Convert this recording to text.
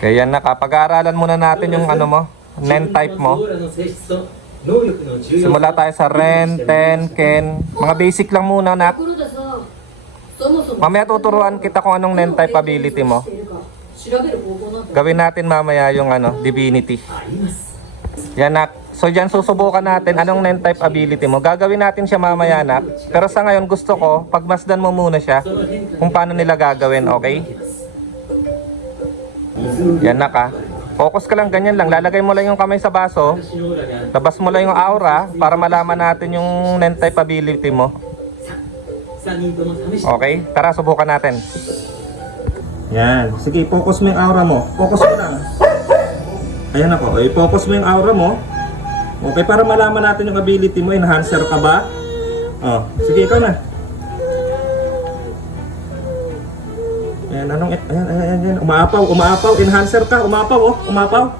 Kaya yan na, kapag-aaralan muna natin yung ano mo, nen type mo. Simula tayo sa ren, ten, ken. Mga basic lang muna, nak. Mamaya tuturuan kita kung anong nen type ability mo. Gawin natin mamaya yung ano, divinity. Yan nak. So diyan susubukan natin anong nen type ability mo. Gagawin natin siya mamaya nak. Pero sa ngayon gusto ko pagmasdan mo muna siya kung paano nila gagawin, okay? Yan naka. Focus ka lang, ganyan lang. Lalagay mo lang yung kamay sa baso. Labas mo lang yung aura para malaman natin yung nentay ability mo. Okay? Tara, subukan natin. Yan. Sige, focus mo yung aura mo. Focus mo lang. Ayan ako. Okay, focus mo yung aura mo. Okay, para malaman natin yung ability mo. Enhancer ka ba? Oh, sige, ikaw na. Ayan, anong, ayan, ayan, ayan. Umaapaw, umaapaw. Enhancer ka, umapaw, oh. Umapaw.